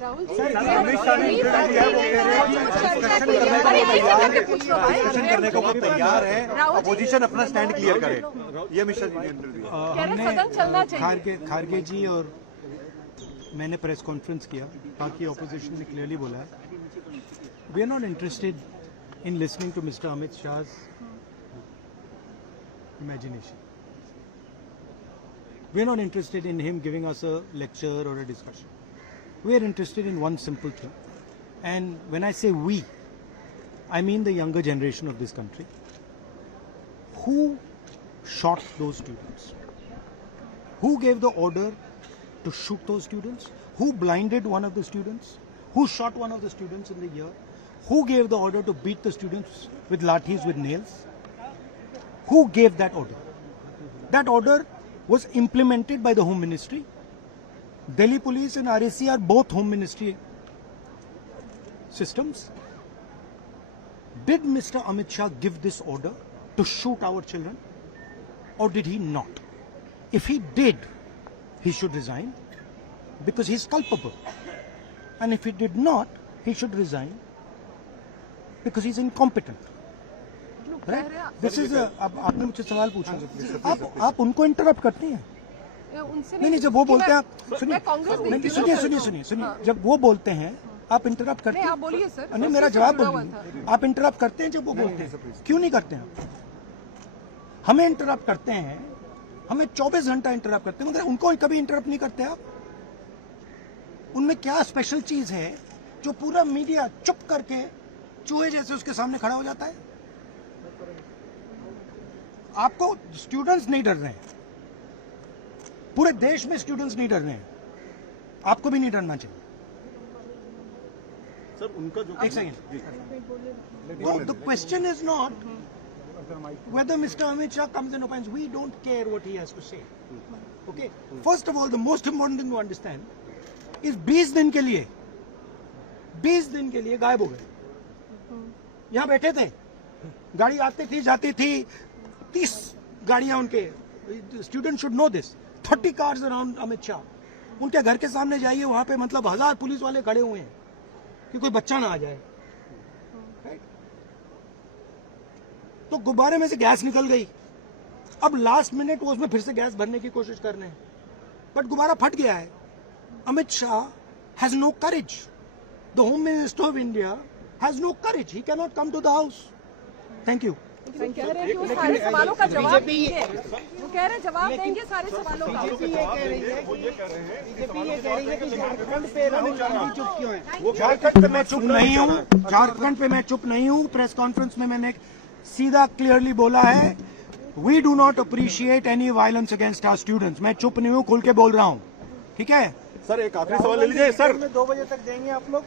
राहुल जी, अमित शाह ने डिस्कशन करने को तैयार है, अपोजिशन अपना स्टैंड क्लियर करे। ये अमित शाह जी ने इंटरव्यू हमने खारगे जी और मैंने प्रेस कॉन्फ्रेंस किया, बाकी ऑपोजिशन ने क्लियरली बोला है we are not interested in listening to mister Amit Shah's imagination. We are not interested in him giving us a lecture or a discussion. We are interested in one simple thing. And when I say we, I mean the younger generation of this country. Who shot those students? Who gave the order to shoot those students? Who blinded one of the students? Who shot one of the students in the ear? Who gave the order to beat the students with lathis, with nails? Who gave that order? That order was implemented by the Home Ministry. Delhi Police and RAC are both Home Ministry systems. Did Mr. Amit Shah give this order to shoot our children? Or did he not? If he did, he should resign because he's culpable. And if he did not, he should resign because he's incompetent. Right? This is अब आपने मुझसे सवाल पूछा, आप उनको interrupt करती हैं? नहीं, जब वो बोलते हैं आप सुनिए, जब वो बोलते हैं आप इंटरप्ट करते हैं? आप बोलिए सर। नहीं, मेरा जवाब बोलिए। आप इंटरप्ट करते हैं जब वो बोलते हैं? क्यों नहीं करते हैं? हमें इंटरप्ट करते हैं, हमें 24 घंटा इंटरप्ट करते हैं, मगर उनको कभी इंटरप्ट नहीं करते आप? उनमें क्या स्पेशल चीज है जो पूरा मीडिया चुप करके चूहे जैसे उसके सामने खड़ा हो जाता है? आपको स्टूडेंट्स नहीं डर रहे हैं, पूरे देश में स्टूडेंट्स नहीं डर रहे हैं, आपको भी नहीं डरना चाहिए। सर उनका जो एक सेकेंड, तो the question is not whether Mr. Amit Shah comes and opines. We don't care what he has to say. Okay. First of all, the most important thing to understand is 20 दिन के लिए गायब हो गए। यहाँ बैठे थे, गाड़ी आती थी जाती थी, 30 गाड़ियां उनके, student should know this, 30 cars around Amit Shah. उनके घर के सामने जाइए, वहां पे मतलब 1000 पुलिस वाले खड़े हुए हैं कि कोई बच्चा ना आ जाए। तो गुब्बारे में से गैस निकल गई, अब लास्ट मिनट वो उसमें फिर से गैस भरने की कोशिश कर रहे हैं, बट गुब्बारा फट गया है। Amit Shah has no courage, the home minister of India has no courage, he can not come to the house. Thank you. कह रहे हैं कि वो सारे सवालों का जवाब देंगे, वो कह रहे हैं जवाब देंगे सारे सवालों का। बीजेपी ये कह रही है कि झारखंड पे राहुल गांधी चुप क्यों है? झारखंड पे मैं चुप नहीं हूँ, झारखंड पे मैं चुप नहीं हूँ। प्रेस कॉन्फ्रेंस में मैंने सीधा क्लियरली बोला है, we do not appreciate any violence against our students. मैं चुप नहीं हूँ, खुल के बोल रहा हूँ, ठीक है? सर एक आखिरी सवाल ले लीजिए सर। 2 बजे तक देंगे आप लोग?